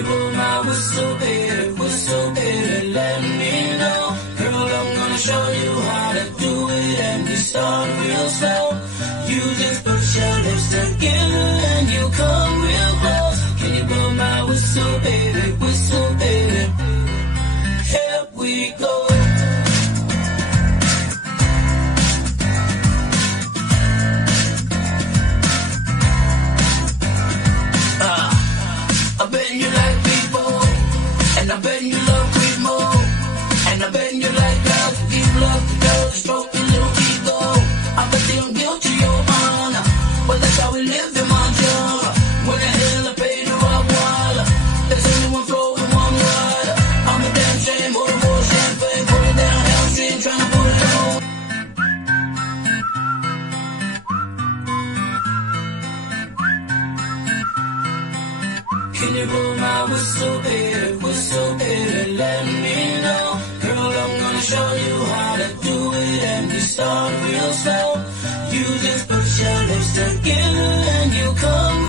you blow my whistle, baby, let me know. Girl, I'm gonna show you how to do it, and you start real slow. You just put your lips together and you come real close. Can you blow my whistle, baby, here we go. I bet you like people, and I bet you love Creep more, and I bet you like girls who give love to girls, stroke your little ego. I bet they don't guilt to your honor, well that's how we live in Montana. When the hell I pay to rock water, there's only one flow and one rider. I'm a damn shame, order more champagne, put it down, downstream, trying to put it on. Can you blow my whistle, baby, let me know. Girl, I'm gonna show you how to do it, and you start real slow. You just put your lips together